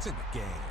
It's in the game.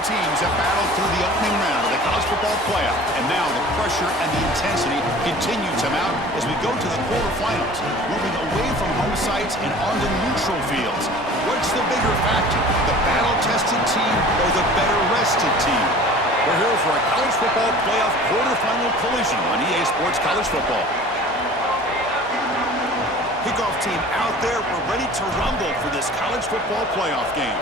teams have battled through the opening round of the college football playoff, and now the pressure and the intensity continue to mount as we go to the quarterfinals, moving away from home sites and onto neutral fields. What's the bigger factor, the battle-tested team or the better-rested team? We're here for a college football playoff quarterfinal collision on EA Sports College Football. Kickoff team out there. We're ready to rumble for this college football playoff game.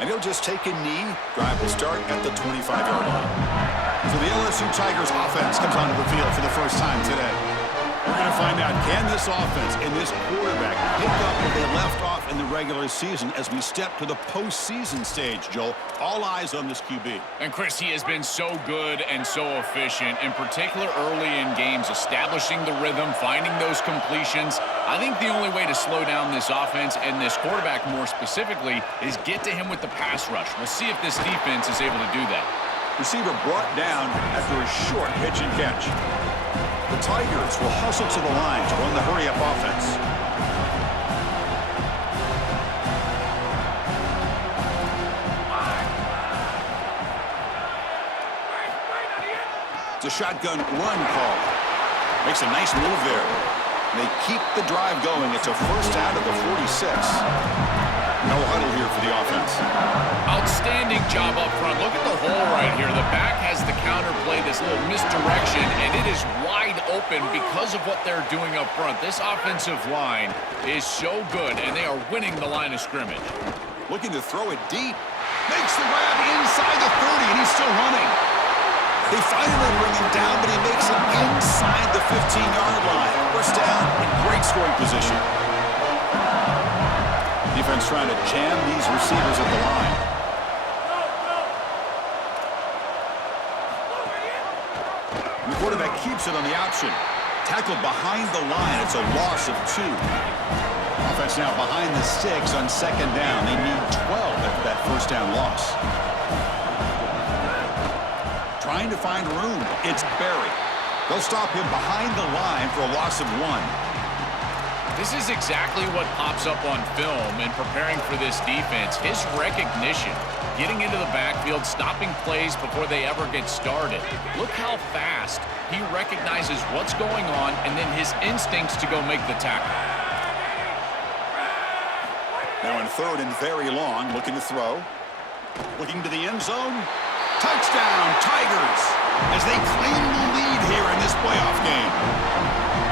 And he'll just take a knee. Drive will start at the 25-yard line. So the LSU Tigers offense comes onto the field for the first time today. We're going to find out, can this offense and this quarterback pick up where they left off in the regular season as we step to the postseason stage, Joel? All eyes on this QB. And, Chris, he has been so good and so efficient, in particular early in games, establishing the rhythm, finding those completions. I think the only way to slow down this offense and this quarterback more specifically is get to him with the pass rush. We'll see if this defense is able to do that. Receiver brought down after a short pitch and catch. The Tigers will hustle to the line to run the hurry-up offense. It's a shotgun run call. Makes a nice move there. They keep the drive going. It's a first out of the 46. No huddle here for the offense. Outstanding job up front. Look at the hole right here. The back has the counter play, this little misdirection, and it is wide open because of what they're doing up front. This offensive line is so good, and they are winning the line of scrimmage. Looking to throw it deep. Makes the grab inside the 30, and he's still running. They finally bring him down, but he makes it inside the 15-yard line. First down in great scoring position. Defense trying to jam these receivers at the line. And the quarterback keeps it on the option. Tackled behind the line. It's a loss of 2. Offense now behind the sticks on second down. They need 12 after that first down loss. Trying to find room. It's Berry. They'll stop him behind the line for a loss of 1. This is exactly what pops up on film in preparing for this defense. His recognition, getting into the backfield, stopping plays before they ever get started. Look how fast he recognizes what's going on and then his instincts to go make the tackle. Now in third and very long, looking to throw. Looking to the end zone. Touchdown, Tigers, as they claim the lead here in this playoff game.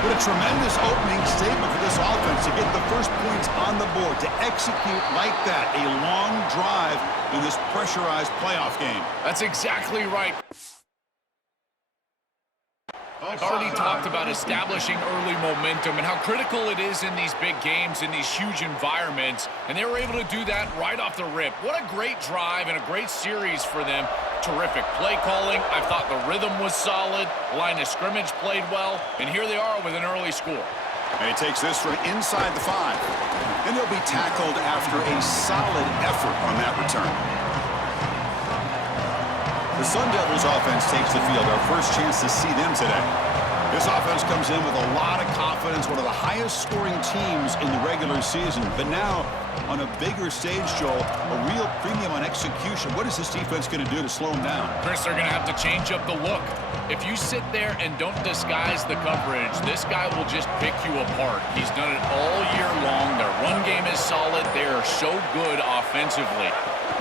What a tremendous opening statement for this offense to get the first points on the board, to execute like that, a long drive in this pressurized playoff game. That's exactly right. I've already talked about establishing early momentum and how critical it is in these big games, in these huge environments, and they were able to do that right off the rip. What a great drive and a great series for them. Terrific play calling. I thought the rhythm was solid. Line of scrimmage played well, and here they are with an early score. And he takes this from inside the 5. And he'll be tackled after a solid effort on that return. The Sun Devils offense takes the field. Our first chance to see them today. This offense comes in with a lot of confidence, one of the highest scoring teams in the regular season. But now, on a bigger stage, Joel, a real premium on execution. What is this defense going to do to slow them down? Chris, they're going to have to change up the look. If you sit there and don't disguise the coverage, this guy will just pick you apart. He's done it all year long. Their run game is solid. They are so good offensively.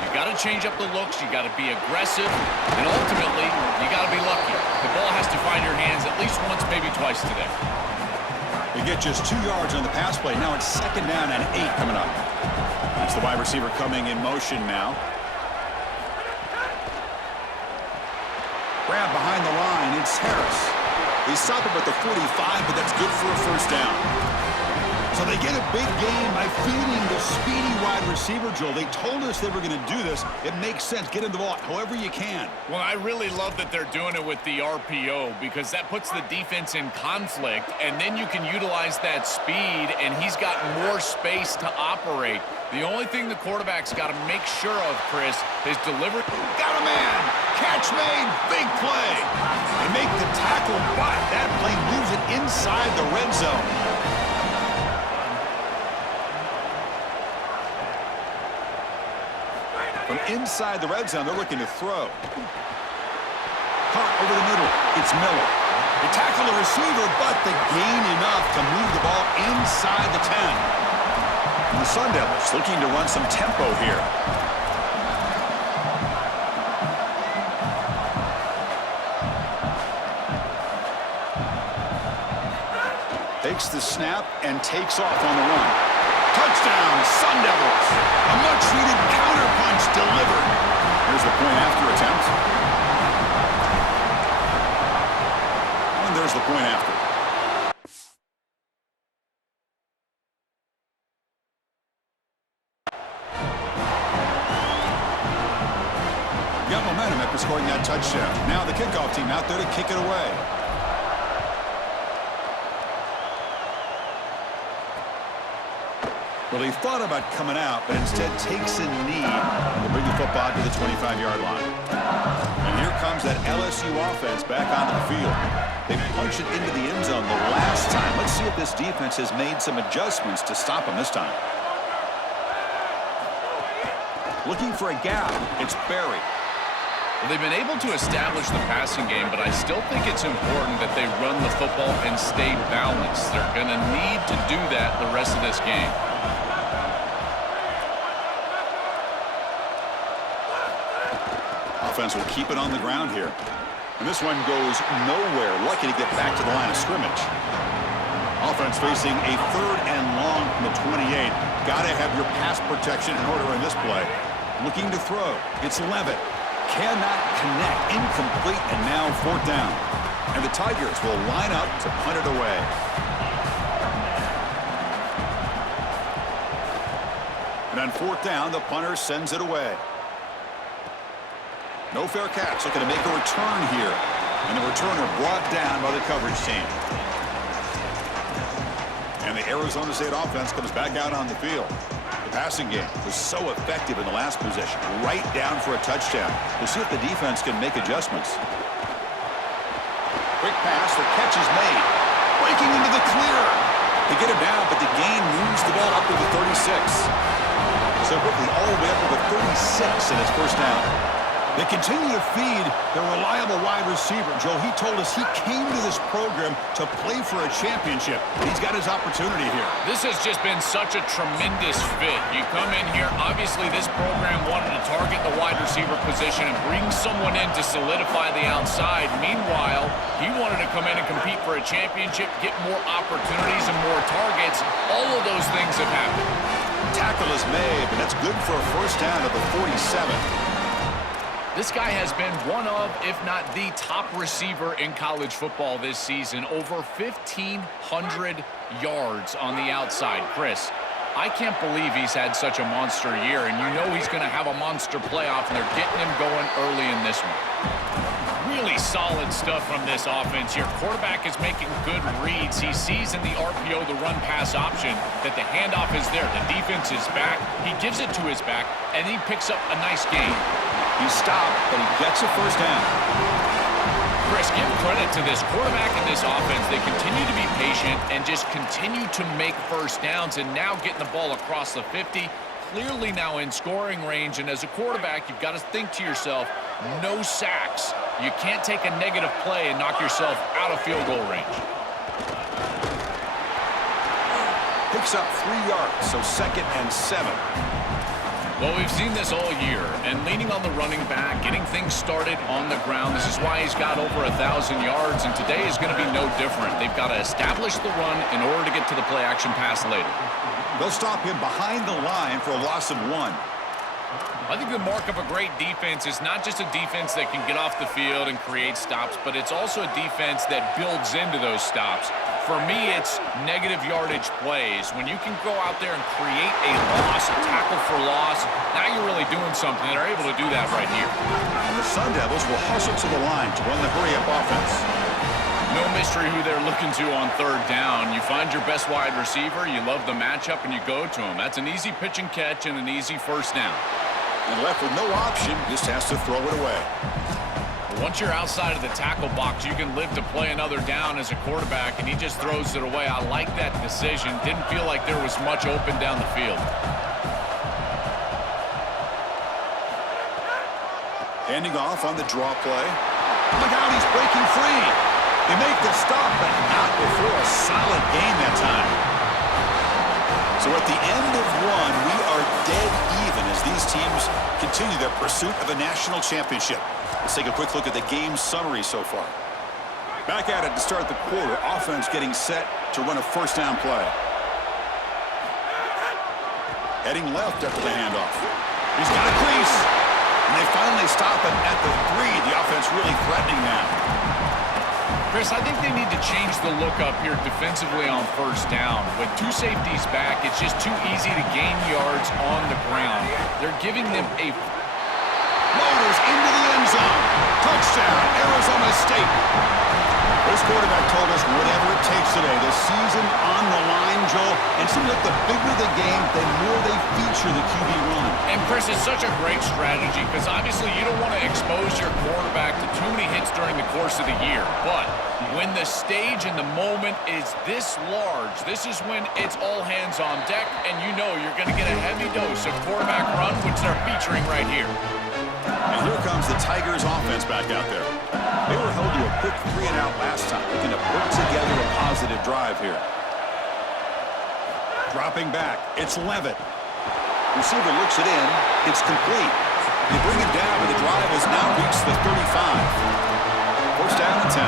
You got to change up the looks. You got to be aggressive, and ultimately, you got to be lucky. The ball has to find your hands at least once, maybe twice today. They get just 2 yards on the pass play. Now it's second down and 8 coming up. It's the wide receiver coming in motion now. Grab behind the line. It's Harris. They stop him at the 45, but that's good for a first down. So they get a big game by feeding the speedy wide receiver, Joel. They told us they were going to do this. It makes sense. Get him the ball however you can. Well, I really love that they're doing it with the RPO because that puts the defense in conflict, and then you can utilize that speed, and he's got more space to operate. The only thing the quarterback's got to make sure of, Chris, is delivery. Got a man. Catch made. Big play. They make the tackle, but that play moves it inside the red zone. From inside the red zone, they're looking to throw. Hart over the middle. It's Miller. They tackle the receiver, but they gain enough to move the ball inside the 10. And the Sun Devils looking to run some tempo here. Takes the snap and takes off on the run. Touchdown, Sun Devils. A much-needed counterpunch delivered. Here's the point after attempt. And there's the point after. Got momentum after scoring that touchdown. Now the kickoff team out there to kick it away. Well, he thought about coming out, but instead takes a knee to bring the football to the 25-yard line. And here comes that LSU offense back onto the field. They punched it into the end zone the last time. Let's see if this defense has made some adjustments to stop them this time. Looking for a gap. It's Berry. Well, they've been able to establish the passing game, but I still think it's important that they run the football and stay balanced. They're going to need to do that the rest of this game. Offense will keep it on the ground here. And this one goes nowhere. Lucky to get back to the line of scrimmage. Offense facing a 3rd and long from the 28. Got to have your pass protection in order in this play. Looking to throw. It's Levitt. Cannot connect. Incomplete, and now 4th down. And the Tigers will line up to punt it away. And on 4th down, the punter sends it away. No fair catch. Looking to make a return here. And the returner brought down by the coverage team. And the Arizona State offense comes back out on the field. The passing game was so effective in the last possession. Right down for a touchdown. We'll see if the defense can make adjustments. Quick pass. The catch is made. Breaking into the clear. They get it down, but the gain moves the ball up to the 36. So quickly all the way up to the 36 in its first down. They continue to feed their reliable wide receiver. Joe, he told us he came to this program to play for a championship. He's got his opportunity here. This has just been such a tremendous fit. You come in here, obviously this program wanted to target the wide receiver position and bring someone in to solidify the outside. Meanwhile, he wanted to come in and compete for a championship, get more opportunities and more targets. All of those things have happened. Tackle is made, but that's good for a first down at the 47. This guy has been one of, if not the top receiver in college football this season. Over 1,500 yards on the outside. Chris, I can't believe he's had such a monster year, and you know he's going to have a monster playoff, and they're getting him going early in this one. Really solid stuff from this offense here. Quarterback is making good reads. He sees in the RPO, the run-pass option, that the handoff is there. The defense is back. He gives it to his back, and he picks up a nice gain. He stopped, but he gets a first down. Chris, give credit to this quarterback and this offense. They continue to be patient and just continue to make first downs, and now getting the ball across the 50, clearly now in scoring range. And as a quarterback, you've got to think to yourself, no sacks. You can't take a negative play and knock yourself out of field goal range. Picks up 3 yards, so 2nd and 7. Well, we've seen this all year, and leaning on the running back, getting things started on the ground. This is why he's got over 1,000 yards, and today is going to be no different. They've got to establish the run in order to get to the play-action pass later. They'll stop him behind the line for a loss of 1. I think the mark of a great defense is not just a defense that can get off the field and create stops, but it's also a defense that builds into those stops. For me, it's negative yardage plays. When you can go out there and create a loss, a tackle for loss, now you're really doing something. They're able to do that right here. And the Sun Devils will hustle to the line to run the hurry-up offense. No mystery who they're looking to on 3rd down. You find your best wide receiver, you love the matchup, and you go to him. That's an easy pitch and catch and an easy first down. And left with no option, just has to throw it away. Once you're outside of the tackle box, you can live to play another down as a quarterback, and he just throws it away. I like that decision. Didn't feel like there was much open down the field. Handing off on the draw play. Look out, he's breaking free. They make the stop, but not before a solid gain that time. So at the end of one, we are dead even as these teams continue their pursuit of a national championship. Let's take a quick look at the game summary so far. Back at it to start the quarter. Offense getting set to run a first down play. Heading left after the handoff. He's got a crease. And they finally stop it at the 3. The offense really threatening now. Chris, I think they need to change the look up here defensively on first down. With 2 safeties back, it's just too easy to gain yards on the ground. They're giving them a... Loaders into the end zone. Touchdown, Arizona State. This quarterback told us whatever it takes today. The season on the line, Joel. And it seems like the bigger the game, the more they feature the QB run. And Chris, it's such a great strategy because obviously you don't want to expose your quarterback to too many hits during the course of the year. But when the stage and the moment is this large, this is when it's all hands on deck, and you know you're going to get a heavy dose of quarterback run, which they're featuring right here. And here comes the Tigers offense back out there. They were held to a quick 3-and-out last time, looking to put together a positive drive here. Dropping back, it's Levitt. Receiver looks it in, it's complete. They bring it down, and the drive has now reached the 35. First down and 10.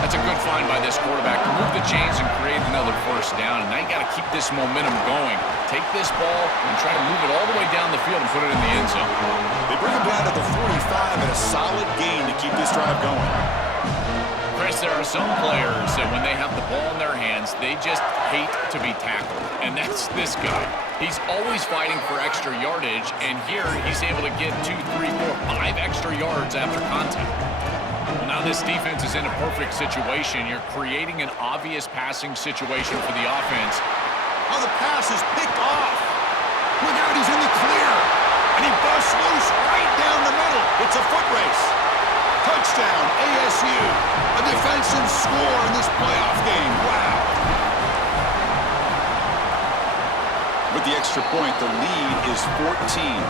That's a good find by this quarterback to move the chains and create another first down. And now you got to keep this momentum going. Take this ball and try to move it all the way down the field and put it in the end zone. They bring it down to the 45 and a solid gain to keep this drive going. Chris, there are some players that when they have the ball in their hands, they just hate to be tackled. And that's this guy. He's always fighting for extra yardage, and here he's able to get 2, 3, 4, 5 extra yards after contact. Well, now this defense is in a perfect situation. You're creating an obvious passing situation for the offense. Oh, the pass is picked off. Look out, he's in the clear. And he busts loose right down the middle. It's a foot race. Touchdown, ASU. A defensive score in this playoff game. Wow. With the extra point, the lead is 14.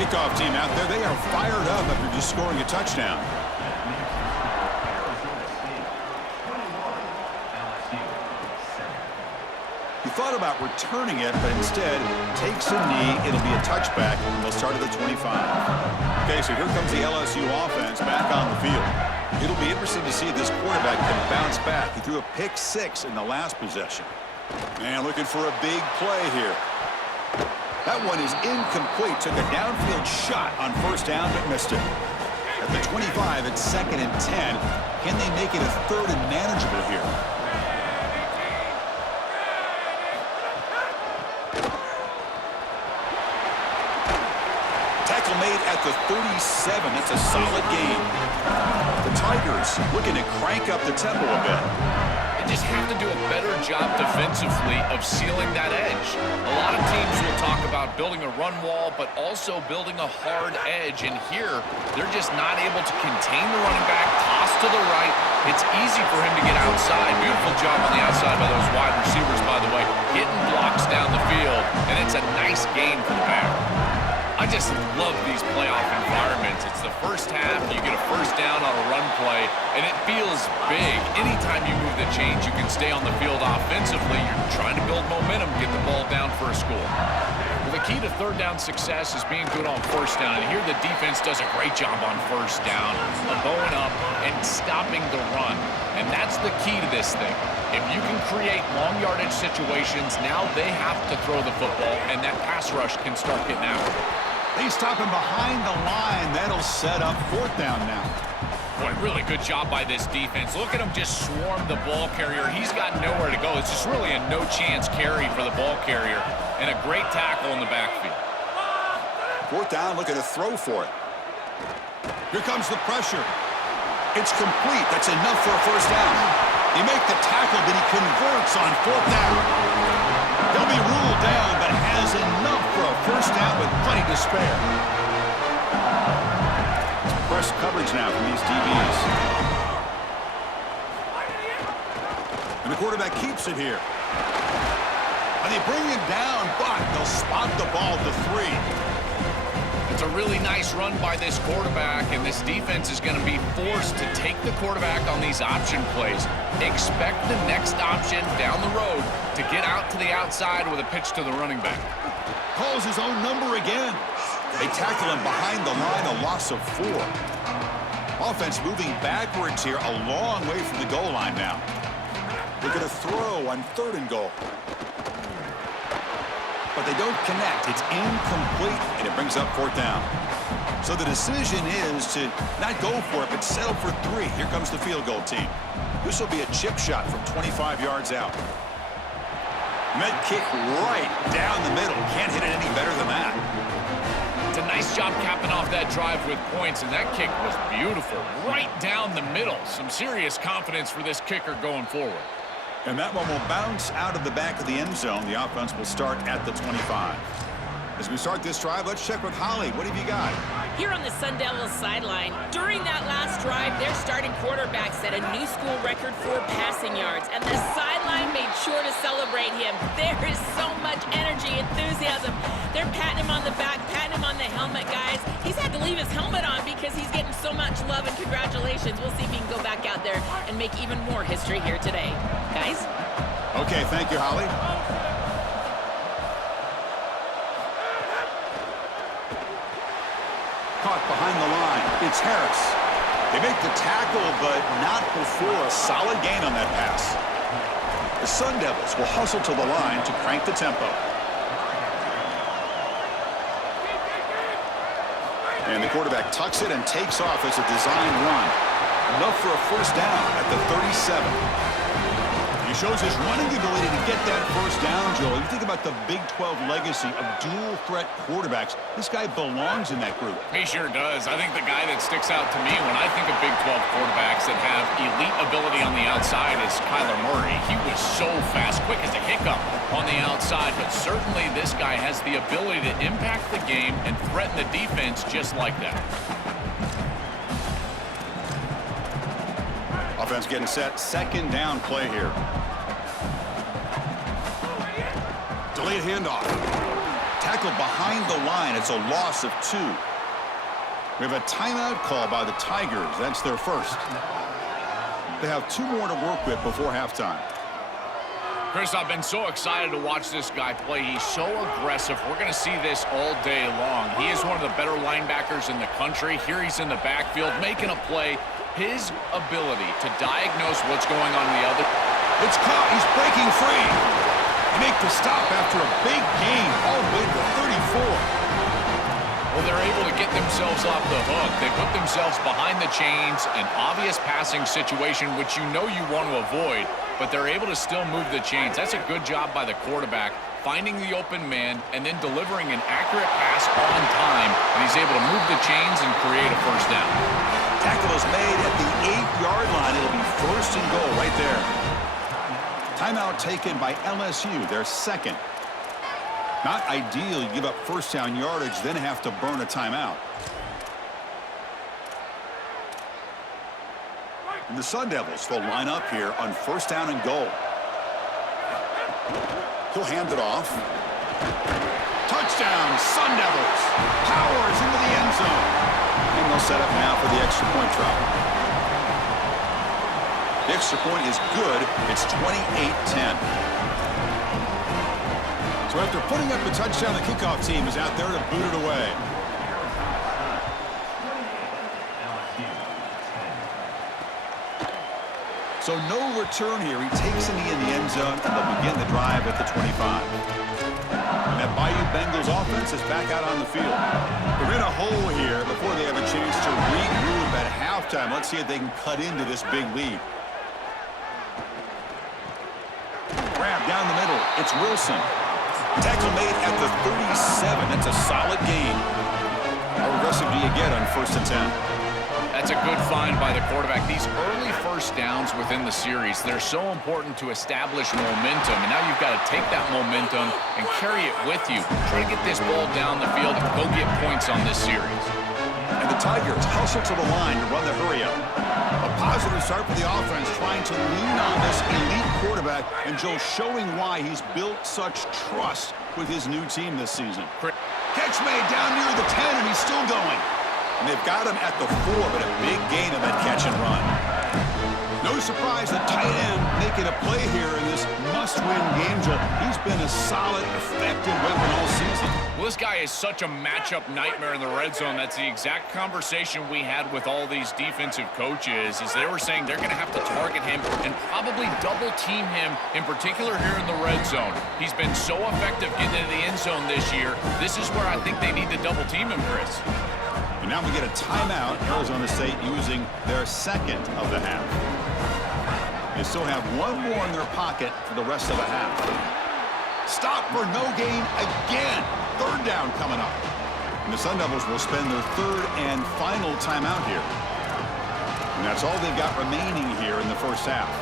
Kickoff team out there, they are fired up after just scoring a touchdown. He thought about returning it, but instead takes a knee. It'll be a touchback, and they'll start at the 25. Okay, so here comes the LSU offense back on the field. It'll be interesting to see if this quarterback can bounce back. He threw a pick 6 in the last possession. And looking for a big play here. That one is incomplete. Took a downfield shot on first down, but missed it. At the 25, it's 2nd and 10. Can they make it a 3rd and manageable here? Tackle made at the 37. That's a solid gain. The Tigers looking to crank up the tempo a bit. They just have to do a better job defensively of sealing that edge. A lot of teams will talk about building a run wall, but also building a hard edge. And here, they're just not able to contain the running back, toss to the right. It's easy for him to get outside. Beautiful job on the outside by those wide receivers, by the way. Getting blocks down the field, and it's a nice gain for the back. I just love these playoff environments. It's the first half, you get a first down on a run play, and it feels big. Anytime you move the chains, you can stay on the field offensively. You're trying to build momentum, get the ball down for a score. Well, the key to third down success is being good on first down, and here the defense does a great job on first down, bowing up and stopping the run. And that's the key to this thing. If you can create long yardage situations, now they have to throw the football, and that pass rush can start getting after it. They stop him behind the line. That'll set up 4th down now. Boy, really good job by this defense. Look at him just swarm the ball carrier. He's got nowhere to go. It's just really a no-chance carry for the ball carrier, and a great tackle in the backfield. 4th down, looking to throw for it. Here comes the pressure. It's complete. That's enough for a first down. He makes the tackle, but he converts on 4th down. He'll be ruled down, but has enough for a first down with plenty to spare. It's press coverage now from these DBs. And the quarterback keeps it here. And they bring him down, but they'll spot the ball to 3. It's a really nice run by this quarterback, and this defense is going to be forced to take the quarterback on these option plays. Expect the next option down the road to get out to the outside with a pitch to the running back. Calls his own number again. They tackle him behind the line, a loss of 4. Offense moving backwards here, a long way from the goal line now. They're going to throw on 3rd and goal. But they don't connect. It's incomplete, and it brings up 4th down. So the decision is to not go for it, but settle for 3. Here comes the field goal team. This will be a chip shot from 25 yards out. Met kick right down the middle. Can't hit it any better than that. It's a nice job capping off that drive with points, and that kick was beautiful. Right down the middle. Some serious confidence for this kicker going forward. And that one will bounce out of the back of the end zone. The offense will start at the 25. As we start this drive, let's check with Holly. What have you got? Here on the Sun Devils sideline, during that last drive, their starting quarterback set a new school record for passing yards, and the sideline made sure to celebrate him. There is so much energy, enthusiasm. They're patting him on the back, patting him on the helmet, guys. He's had to leave his helmet on because he's getting so much love and congratulations. We'll see if he can go back out there and make even more history here today. Guys? Okay, thank you, Holly. Caught behind the line. It's Harris. They make the tackle, but not before a solid gain on that pass. The Sun Devils will hustle to the line to crank the tempo. And the quarterback tucks it and takes off as a design run. Enough for a 1st down at the 37. He shows his running ability to get that 1st down, Joel. You think about the Big 12 legacy of dual-threat quarterbacks. This guy belongs in that group. He sure does. I think the guy that sticks out to me when I think of Big 12 quarterbacks that have elite ability on the outside is Kyler Murray. He was so fast, quick as a hiccup on the outside, but certainly this guy has the ability to impact the game and threaten the defense just like that. Offense getting set. 2nd down play here. Delayed handoff. Tackled behind the line. It's a loss of 2. We have a timeout call by the Tigers. That's their 1st. They have 2 more to work with before halftime. Chris, I've been so excited to watch this guy play. He's so aggressive. We're going to see this all day long. He is one of the better linebackers in the country. Here he's in the backfield making a play. His ability to diagnose what's going on the other. It's caught. He's breaking free. They make the stop after a big gain all the way to the 34. Well, they're able to get themselves off the hook. They put themselves behind the chains, an obvious passing situation, which you know you want to avoid, but they're able to still move the chains. That's a good job by the quarterback, finding the open man and then delivering an accurate pass on time, and he's able to move the chains and create a 1st down. Tackle is made at the 8-yard line. It'll be 1st and goal right there. Timeout taken by LSU, their 2nd. Not ideal. You give up 1st down yardage, then have to burn a timeout. And the Sun Devils will line up here on 1st down and goal. He'll hand it off. Touchdown, Sun Devils. Powers into the end zone. And they'll set up now for the extra point try. The extra point is good. It's 28-10. So after putting up a touchdown, the kickoff team is out there to boot it away. So no return here. He takes a knee in the end zone, and they'll begin the drive at the 25. And that Bayou Bengals offense is back out on the field. They're in a hole here before they have a chance to regroup at halftime. Let's see if they can cut into this big lead. Grab down the middle. It's Wilson. Tackle made at the 37. That's a solid gain. How aggressive do you get on 1st and 10? That's a good find by the quarterback. These early 1st downs within the series, they're so important to establish momentum. And now you've got to take that momentum and carry it with you. Try to get this ball down the field and go get points on this series. And the Tigers hustle to the line to run the hurry-up. A positive start for the offense, trying to lean on this elite quarterback, and Joe showing why he's built such trust with his new team this season. Catch made down near the 10, and he's still going. And they've got him at the 4, but a big gain on that catch and run. No surprise that tight end making a play here in this must-win game, Joe. He's been a solid, effective weapon all season. Well, this guy is such a matchup nightmare in the red zone. That's the exact conversation we had with all these defensive coaches, is they were saying they're going to have to target him and probably double-team him, in particular here in the red zone. He's been so effective getting into the end zone this year. This is where I think they need to double-team him, Chris. And now we get a timeout. Arizona State using their second of the half. They still have one more in their pocket for the rest of the half. Stop for no gain again. Third down coming up. And the Sun Devils will spend their third and final timeout here. And that's all they've got remaining here in the first half.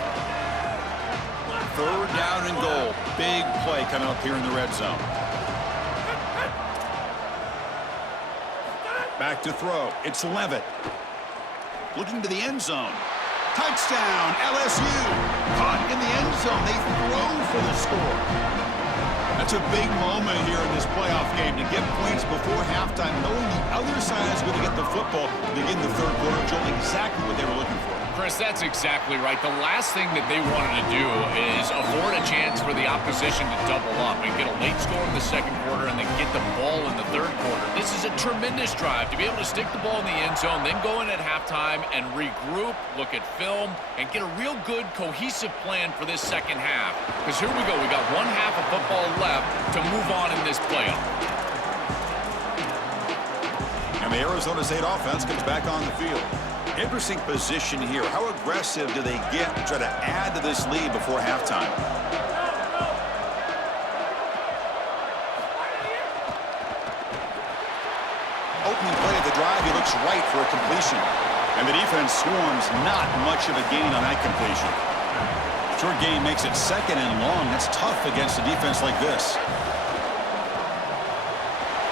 Third down and goal. Big play coming up here in the red zone. Back to throw. It's Levitt. Looking to the end zone. Touchdown, LSU. Caught in the end zone. They throw for the score. That's a big moment here in this playoff game to get points before halftime, knowing the other side is going to get the football to begin the third quarter. Joe, exactly what they were looking for. Chris, that's exactly right. The last thing that they wanted to do is afford a chance for the opposition to double up and get a late score in the second quarter and then get the ball in the third quarter. This is a tremendous drive to be able to stick the ball in the end zone, then go in at halftime and regroup, look at film, and get a real good cohesive plan for this second half. Because here we go. We got one half of football left to move on in this playoff. And the Arizona State offense comes back on the field. Interesting position here. How aggressive do they get to try to add to this lead before halftime? Opening play of the drive, he looks right for a completion. And the defense swarms, not much of a gain on that completion. Short gain makes it second and long. That's tough against a defense like this.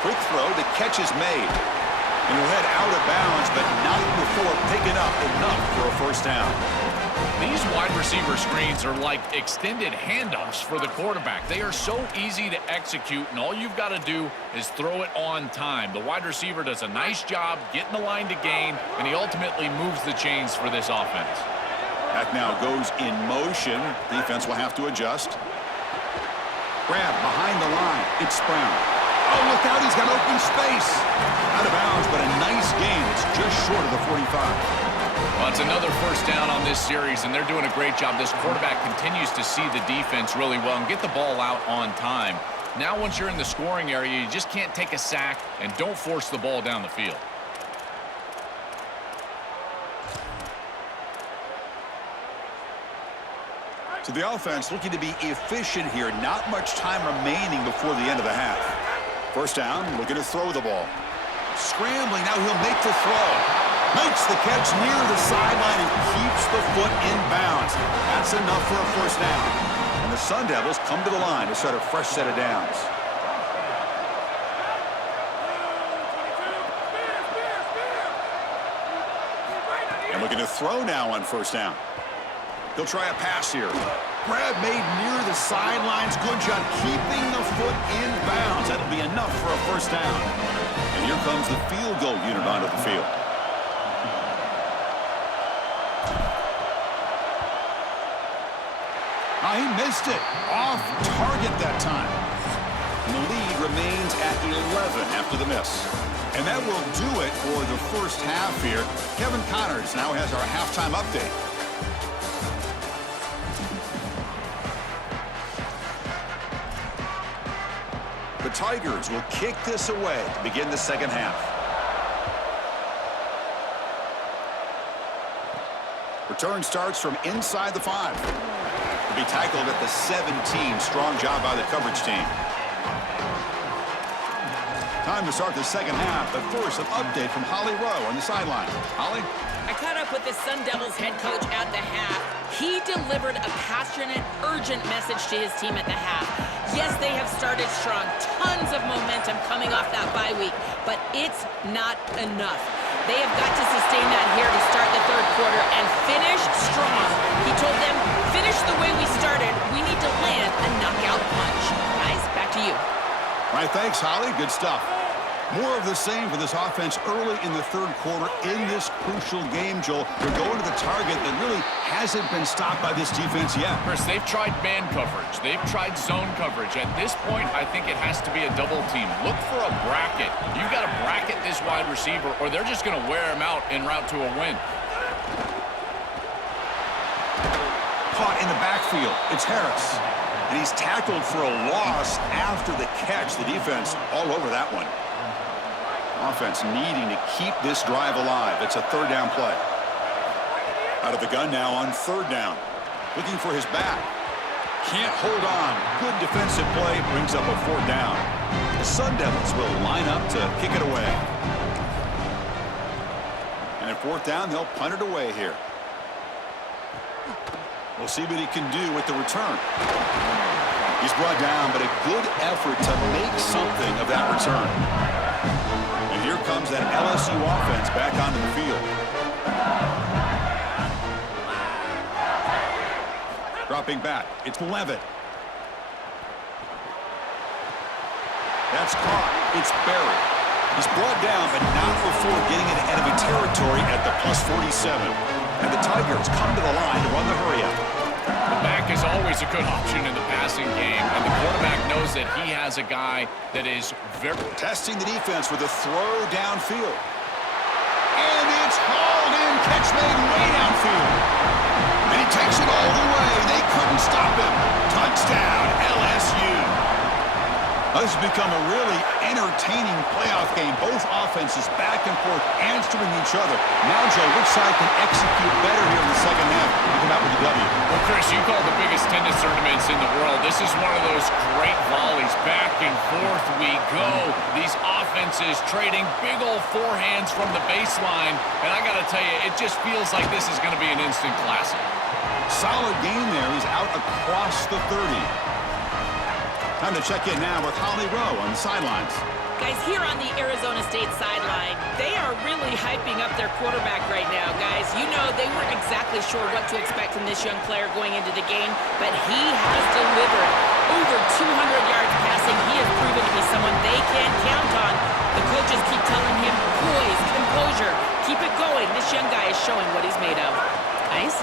Quick throw, the catch is made. And he'll head out of bounds, but not before picking up enough for a first down. These wide receiver screens are like extended handoffs for the quarterback. They are so easy to execute, and all you've got to do is throw it on time. The wide receiver does a nice job getting the line to gain, and he ultimately moves the chains for this offense. That now goes in motion. Defense will have to adjust. Grab behind the line. It's Brown. Oh, look out, he's got open space. Out of bounds, but a nice gain. It's just short of the 45. Well, it's another first down on this series, and they're doing a great job. This quarterback continues to see the defense really well and get the ball out on time. Now, once you're in the scoring area, you just can't take a sack and don't force the ball down the field. So the offense looking to be efficient here. Not much time remaining before the end of the half. First down, looking to throw the ball. Scrambling, now he'll make the throw. Makes the catch near the sideline and keeps the foot in bounds. That's enough for a first down. And the Sun Devils come to the line to start a fresh set of downs. And looking to throw now on first down. He'll try a pass here. Grab made near the sidelines. Good job keeping the foot in bounds. That'll be enough for a first down. And here comes the field goal unit onto the field. He missed it. Off target that time. And the lead remains at 11 after the miss. And that will do it for the first half here. Kevin Connors now has our halftime update. The Tigers will kick this away to begin the second half. Return starts from inside the 5. To be tackled at the 17. Strong job by the coverage team. Time to start the second half, but first an update from Holly Rowe on the sideline. Holly? I caught up with the Sun Devils head coach at the half. He delivered a passionate, urgent message to his team at the half. Yes, they have started strong. Tons of momentum coming off that bye week, but it's not enough. They have got to sustain that here to start the third quarter and finish strong. He told them, finish the way we started. We need to land a knockout punch. Guys, back to you. All right, thanks, Holly. Good stuff. More of the same for this offense early in the third quarter in this crucial game, Joel. They're going to the target that really hasn't been stopped by this defense yet. Chris, they've tried man coverage. They've tried zone coverage. At this point, I think it has to be a double team. Look for a bracket. You've got to bracket this wide receiver, or they're just going to wear him out en route to a win. Caught in the backfield. It's Harris. And he's tackled for a loss after the catch. The defense all over that one. Offense needing to keep this drive alive. It's a third down play. Out of the gun now on third down. Looking for his back. Can't hold on. Good defensive play. Brings up a fourth down. The Sun Devils will line up to kick it away. And at fourth down, they'll punt it away here. We'll see what he can do with the return. He's brought down, but a good effort to make something of that return. And here comes that LSU offense back onto the field. Dropping back, it's Levitt. That's caught. It's Berry. He's brought down, but not before getting into enemy territory at the +47. And the Tigers come to the line to run the hurry-up. The back is always a good option in the passing game, and the quarterback knows that he has a guy that is very... Testing the defense with a throw downfield. And it's hauled in, catch made way downfield. And he takes it all the way. They couldn't stop him. Touchdown, LSU. This has become a really entertaining playoff game. Both offenses back and forth answering each other. Now, Joe, which side can execute better here in the second half and come out with the W? Well, Chris, you call the biggest tennis tournaments in the world. This is one of those great volleys. Back and forth we go. These offenses trading big old forehands from the baseline. And I got to tell you, it just feels like this is going to be an instant classic. Solid game there. He's out across the 30. Time to check in now with Holly Rowe on the sidelines. Guys, here on the Arizona State sideline, they are really hyping up their quarterback right now, guys. You know, they weren't exactly sure what to expect from this young player going into the game, but he has delivered over 200 yards passing. He has proven to be someone they can count on. The coaches keep telling him, poise, composure, keep it going. This young guy is showing what he's made of. Nice.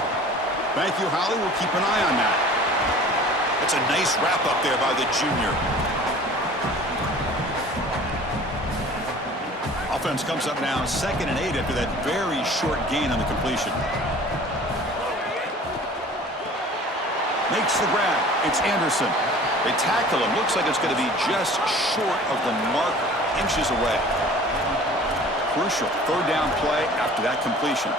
Thank you, Holly. We'll keep an eye on that. That's a nice wrap-up there by the junior. Offense comes up now 2nd and 8 after that very short gain on the completion. Makes the grab. It's Anderson. They tackle him. Looks like it's going to be just short of the marker. Inches away. Crucial third down play after that completion.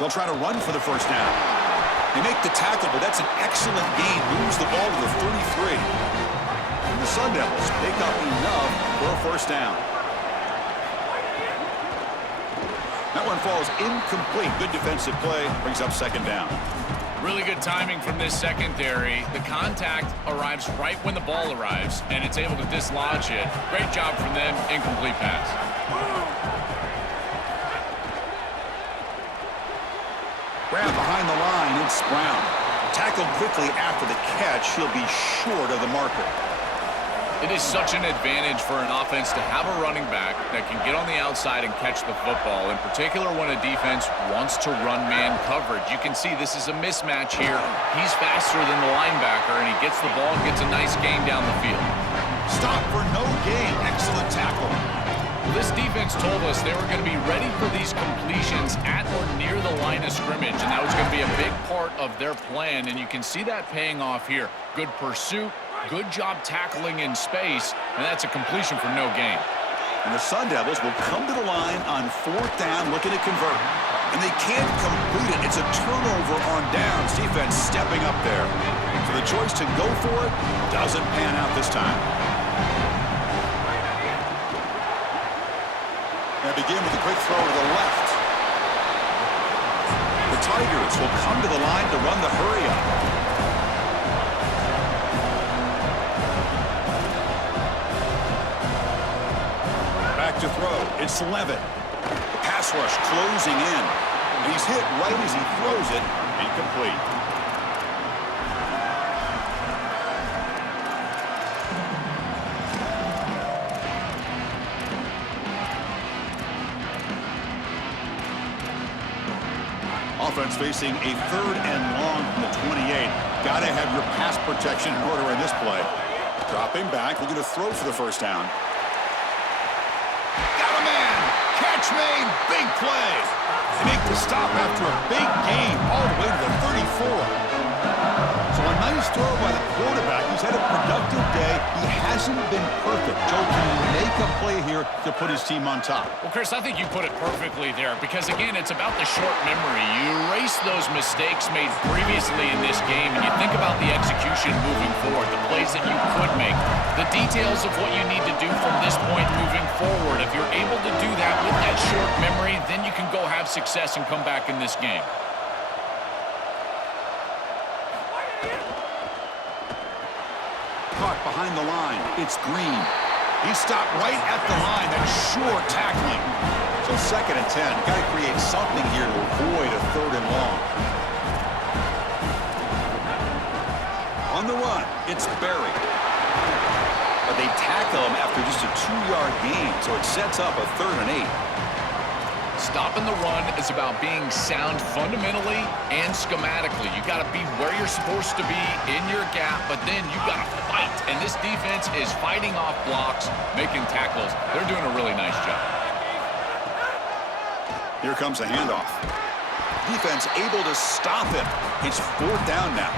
They'll try to run for the first down. They make the tackle, but that's an excellent gain. Moves the ball to the 33. And the Sun Devils pick up enough for a first down. That one falls incomplete. Good defensive play. Brings up second down. Really good timing from this secondary. The contact arrives right when the ball arrives, and it's able to dislodge it. Great job from them. Incomplete pass. Grab behind the line, it's Brown. Tackled quickly after the catch, he'll be short of the marker. It is such an advantage for an offense to have a running back that can get on the outside and catch the football, in particular when a defense wants to run man coverage. You can see this is a mismatch here. He's faster than the linebacker, and he gets the ball and gets a nice gain down the field. Stop for no gain. Excellent tackle. This defense told us they were going to be ready for these completions at or near the line of scrimmage, and that was going to be a big part of their plan, and you can see that paying off here. Good pursuit, good job tackling in space, and that's a completion for no gain. And the Sun Devils will come to the line on fourth down looking to convert. And they can't complete it. It's a turnover on downs. Defense stepping up there. So the choice to go for it doesn't pan out this time. They begin with a quick throw to the left. The Tigers will come to the line to run the hurry-up. to throw. It's Levitt. The pass rush closing in. And he's hit right as he throws it. Incomplete. Offense facing a 3rd and long from the 28. Got to have your pass protection in order in this play. Dropping back, looking to throw for the first down. Got a man! Catch made! Big play! They make the stop after a big gain all the way to the 34. So a nice throw by the quarterback. He's had a productive day. He hasn't been perfect. Joe, can he make a play here to put his team on top? Well, Chris, I think you put it perfectly there because, again, it's about the short memory. You erase those mistakes made previously in this game, and you think about the execution moving forward, the plays that you could make, the details of what you need to do from this point moving forward. If you're able to do that with that short memory, then you can go have success and come back in this game. Caught behind the line. It's Green. He stopped right at the line. That's sure tackling. So 2nd and 10. Got to create something here to avoid a 3rd and long. On the run, it's Berry. But they tackle him after just a 2-yard gain, so it sets up a 3rd and 8. Stopping the run is about being sound fundamentally and schematically. You got to be where you're supposed to be in your gap, but then you got to fight. And this defense is fighting off blocks, making tackles. They're doing a really nice job. Here comes a handoff. Defense able to stop him. It's 4th down now.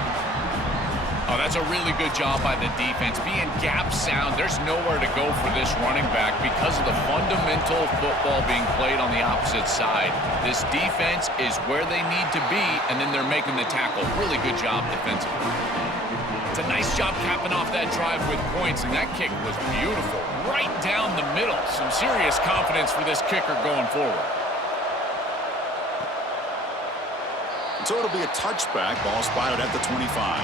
Oh, that's a really good job by the defense. Being gap sound, there's nowhere to go for this running back because of the fundamental football being played on the opposite side. This defense is where they need to be, and then they're making the tackle. Really good job defensively. It's a nice job capping off that drive with points, and that kick was beautiful. Right down the middle. Some serious confidence for this kicker going forward. So it'll be a touchback. Ball spotted at the 25.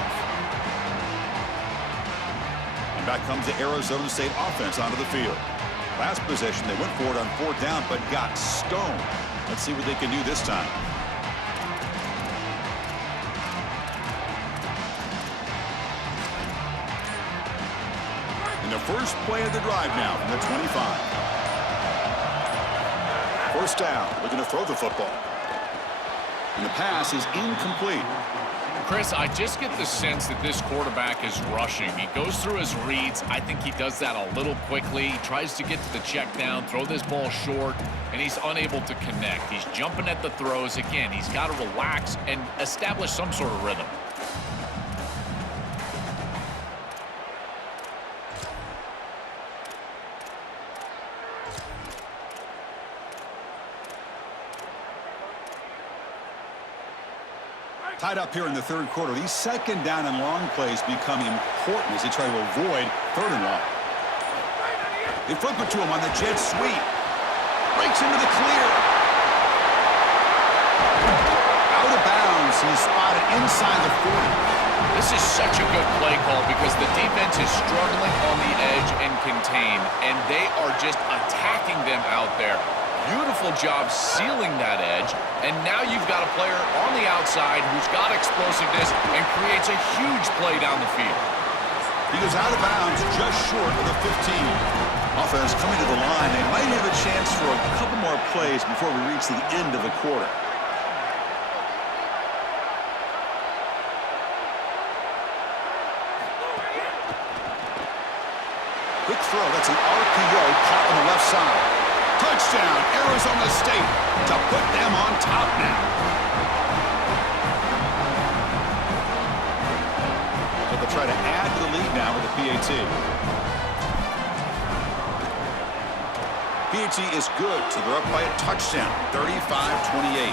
Back comes the Arizona State offense onto the field. Last possession, they went for it on 4th down, but got stoned. Let's see what they can do this time. And the first play of the drive now from the 25. 1st down, looking to throw the football. And the pass is incomplete. Chris, I just get the sense that this quarterback is rushing. He goes through his reads. I think he does that a little quickly. He tries to get to the check down, throw this ball short, and he's unable to connect. He's jumping at the throws. Again, he's got to relax and establish some sort of rhythm. Tied up here in the 3rd quarter. These 2nd down and long plays become important as they try to avoid 3rd and long. They flip it to him on the jet sweep. Breaks into the clear. Out of bounds. He's spotted inside the 40. This is such a good play call because the defense is struggling on the edge and contain, and they are just attacking them out there. Beautiful job sealing that edge, and now you've got a player on the outside who's got explosiveness and creates a huge play down the field. He goes out of bounds just short of the 15. Offense coming to the line. They might have a chance for a couple more plays before we reach the end of the quarter. Quick throw. That's an RPO caught on the left side. Touchdown, Arizona State, to put them on top now. So they'll try to add to the lead now with the PAT. PAT is good, so they're up by a touchdown, 35-28.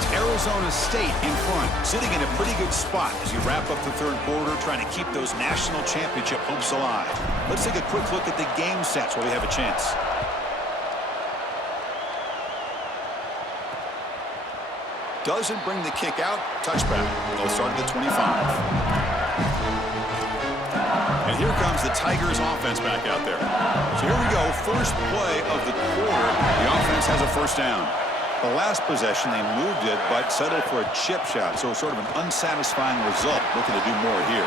It's Arizona State in front, sitting in a pretty good spot as you wrap up the 3rd quarter, trying to keep those national championship hopes alive. Let's take a quick look at the game stats while we have a chance. Doesn't bring the kick out. Touchback. They'll start at the 25. And here comes the Tigers offense back out there. So here we go, first play of the quarter. The offense has a first down. The last possession, they moved it, but settled for a chip shot. So sort of an unsatisfying result. Looking to do more here.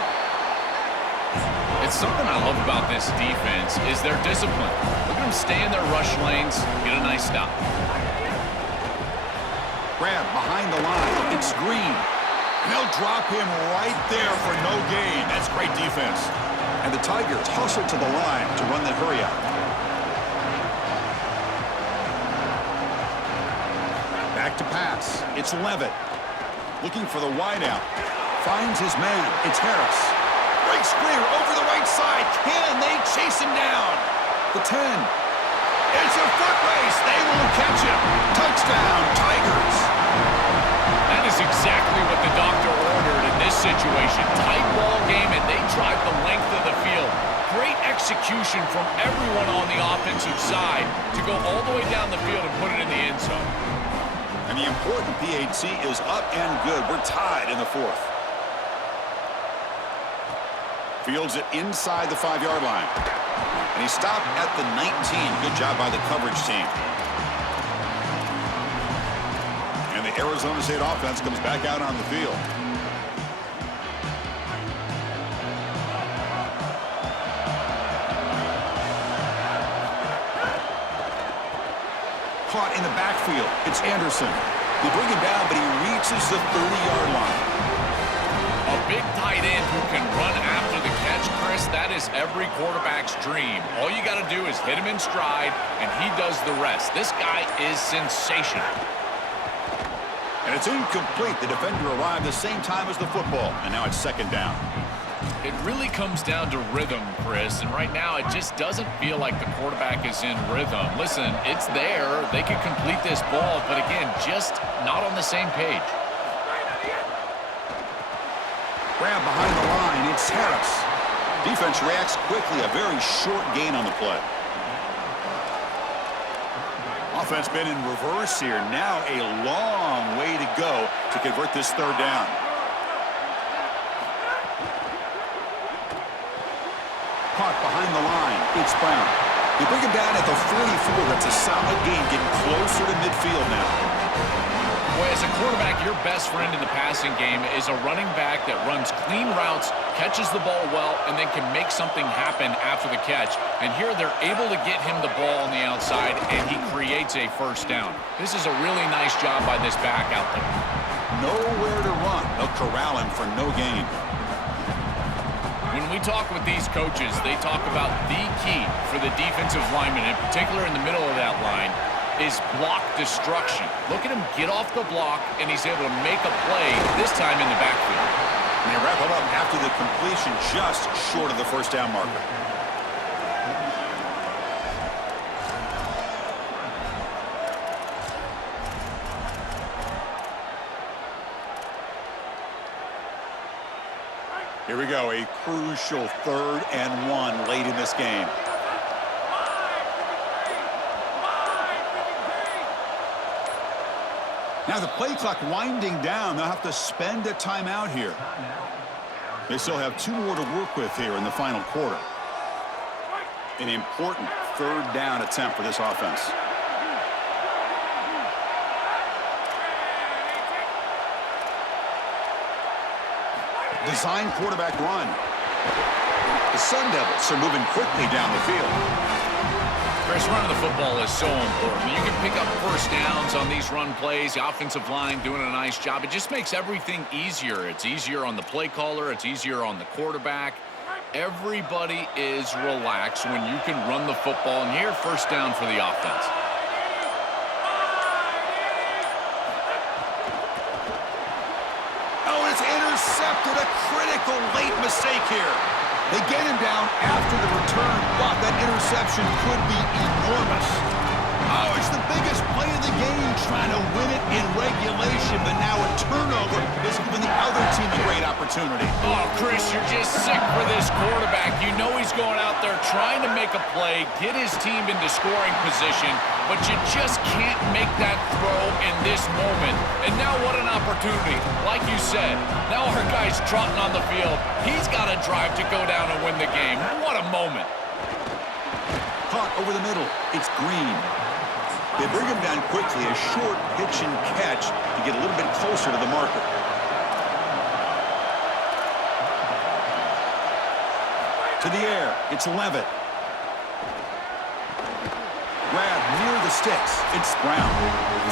It's something I love about this defense is their discipline. Look at them stay in their rush lanes, get a nice stop. Grab behind the line. It's Green. They'll drop him right there for no gain. That's great defense. And the Tigers hustle to the line to run that hurry out. Back to pass. It's Levitt. Looking for the wideout. Finds his man. It's Harris. Breaks clear over the right side. Can they chase him down? The 10. It's a foot race. They won't catch him. Touchdown, Tigers. That is exactly what the doctor ordered in this situation. Tight ball game, and they drive the length of the field. Great execution from everyone on the offensive side to go all the way down the field and put it in the end zone. And the important PAT is up and good. We're tied in the fourth. Fields it inside the 5-yard line. And he stopped at the 19. Good job by the coverage team. And the Arizona State offense comes back out on the field. Caught in the backfield. It's Anderson. They bring him down, but he reaches the 30-yard line. A big tight end who can run after the catch, Chris, that is every quarterback's dream. All you got to do is hit him in stride, and he does the rest. This guy is sensational. And it's incomplete. The defender arrived the same time as the football, and now it's second down. It really comes down to rhythm, Chris, and right now it just doesn't feel like the quarterback is in rhythm. Listen, it's there. They could complete this ball, but again, just not on the same page. Grab behind the line. It's Harris. Defense reacts quickly. A very short gain on the play. Offense been in reverse here. Now a long way to go to convert this third down. Caught behind the line. It's Brown. They bring him down at the 44. That's a solid gain, getting closer to midfield now. Boy, as a quarterback, your best friend in the passing game is a running back that runs clean routes, catches the ball well, and then can make something happen after the catch. And here they're able to get him the ball on the outside, and he creates a first down. This is a really nice job by this back out there. Nowhere to run. They'll corral him for no gain. When we talk with these coaches, they talk about the key for the defensive lineman, in particular in the middle of that line, is block destruction. Look at him get off the block, and he's able to make a play, this time in the backfield. And they wrap it up after the completion just short of the first down marker. Here we go, a crucial 3rd and 1 late in this game. Now the play clock winding down. They'll have to spend a timeout here. They still have 2 more to work with here in the final quarter. An important 3rd down attempt for this offense. Design quarterback run. The Sun Devils are moving quickly down the field. Chris, running the football is so important. You can pick up first downs on these run plays. The offensive line doing a nice job. It just makes everything easier. It's easier on the play caller. It's easier on the quarterback. Everybody is relaxed when you can run the football. And here, first down for the offense. Oh, it's intercepted. A critical late mistake here. They get him down after the return, but that interception could be enormous. Oh, it's the biggest play of the game, trying to win it in regulation, but now a turnover is giving the other team a great opportunity. opportunity. Oh, Chris, you're just sick for this quarterback. You know he's going out there trying to make a play, get his team into scoring position, but you just can't make that throw in this moment. And now what an opportunity. Like you said, now our guy's trotting on the field. He's got a drive to go down and win the game. What a moment. Caught over the middle. It's Green. They bring him down quickly, a short pitch and catch to get a little bit closer to the marker. To the air, it's Levitt. Grab near the sticks, it's Brown.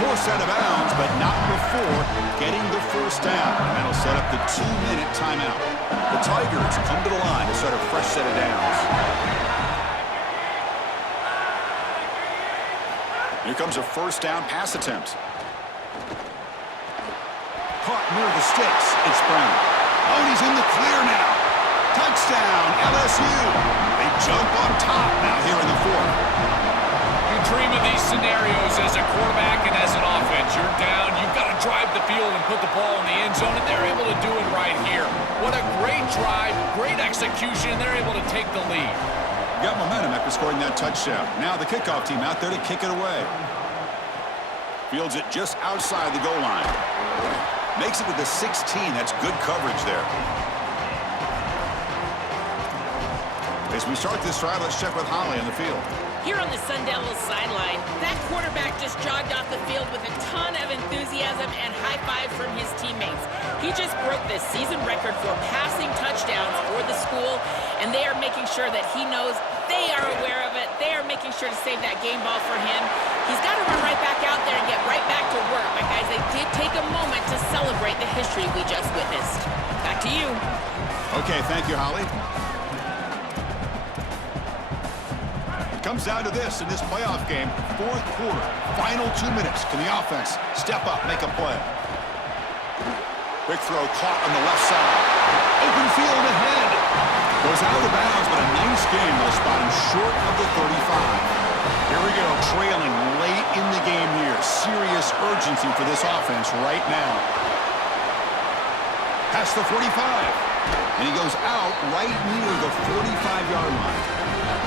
Forced out of bounds, but not before getting the first down. And that'll set up the 2-minute timeout. The Tigers come to the line to start a fresh set of downs. Here comes a first down pass attempt. Caught near the sticks. It's Brown. Oh, and he's in the clear now. Touchdown, LSU. They jump on top now here in the fourth. You dream of these scenarios as a quarterback and as an offense. You're down. You've got to drive the field and put the ball in the end zone, and they're able to do it right here. What a great drive, great execution, and they're able to take the lead. Got momentum after scoring that touchdown. Now the kickoff team out there to kick it away. Fields it just outside the goal line. Makes it to the 16. That's good coverage there. As we start this drive, let's check with Holly on the field. Here on the Sun Devils sideline, that quarterback just jogged off the field with a ton of enthusiasm and high five from his teammates. He just broke the season record for passing touchdowns for the school, and they are making sure that he knows they are aware of it. They are making sure to save that game ball for him. He's got to run right back out there and get right back to work. But guys, they did take a moment to celebrate the history we just witnessed. Back to you. Okay, thank you, Holly. Comes down to this in this playoff game. Fourth quarter, final 2 minutes. Can the offense step up, make a play? Quick throw caught on the left side. Open field ahead. Goes out of the bounds, but a nice game. They'll spot him short of the 35. Here we go, trailing late in the game here. Serious urgency for this offense right now. Past the 45. And he goes out right near the 45-yard line.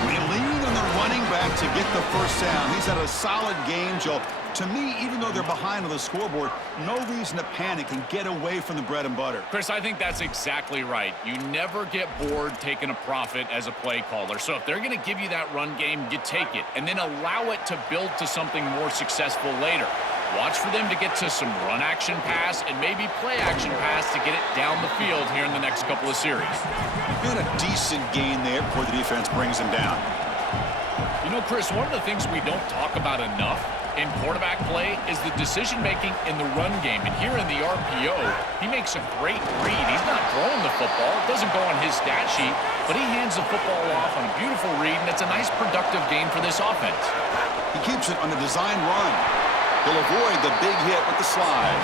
They lean on the running back to get the first down. He's had a solid game, Joe. To me, even though they're behind on the scoreboard, no reason to panic and get away from the bread and butter. Chris, I think that's exactly right. You never get bored taking a profit as a play caller. So if they're going to give you that run game, you take it, and then allow it to build to something more successful later. Watch for them to get to some run action pass and maybe play action pass to get it down the field here in the next couple of series. Been a decent gain there before the defense brings him down. You know, Chris, one of the things we don't talk about enough in quarterback play is the decision-making in the run game. And here in the RPO, he makes a great read. He's not throwing the football. It doesn't go on his stat sheet, but he hands the football off on a beautiful read, and it's a nice, productive game for this offense. He keeps it on the design run. He'll avoid the big hit with the slide.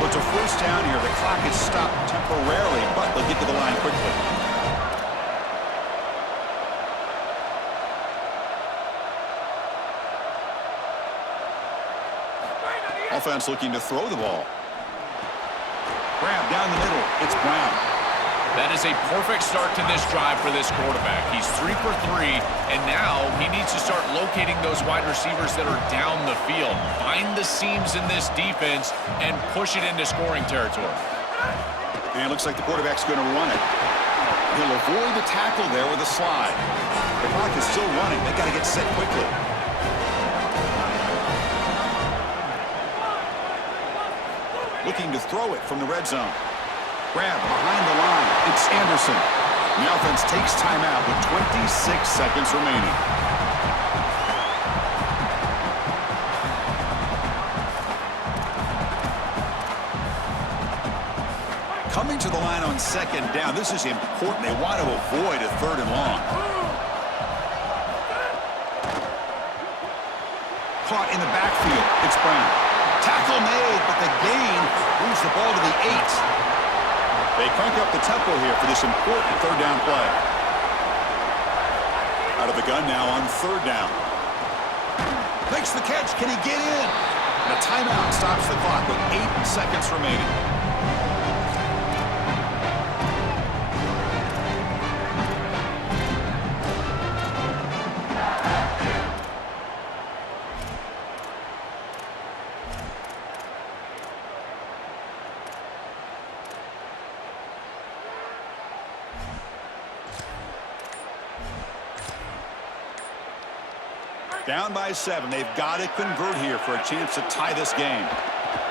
So it's a first down here. The clock is stopped temporarily, but they'll get to the line quickly. Offense looking to throw the ball. Grab down the middle. It's Brown. That is a perfect start to this drive for this quarterback. He's 3 for 3, and now he needs to start locating those wide receivers that are down the field. Find the seams in this defense and push it into scoring territory. And it looks like the quarterback's going to run it. He'll avoid the tackle there with a slide. The clock is still running. They got to get set quickly. Looking to throw it from the red zone. Grab behind the line. It's Anderson. The offense takes timeout with 26 seconds remaining. Coming to the line on second down. This is important. They want to avoid a third and long. Caught in the backfield. It's Brown. Tackle made, but the gain moves the ball to the 8. They crank up the tempo here for this important third down play. Out of the gun now on third down. Makes the catch. Can he get in? And a timeout stops the clock with 8 seconds remaining. Down by 7. They've got to convert here for a chance to tie this game.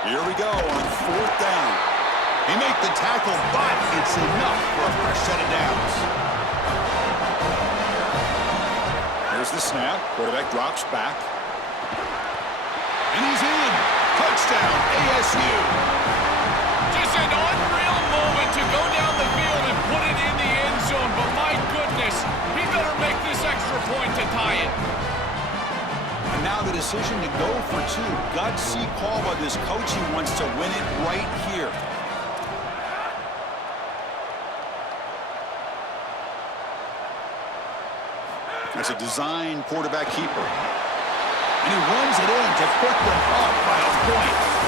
Here we go on 4th down. He made the tackle, but it's enough for a fresh set of downs. Here's the snap. Quarterback drops back. And he's in. Touchdown, ASU. Just an unreal moment to go down the field and put it in the end zone. But my goodness, he better make this extra point to tie it. And now the decision to go for 2. Gutsy call by this coach. He wants to win it right here. That's a design quarterback keeper. And he runs it in to put them up by a point.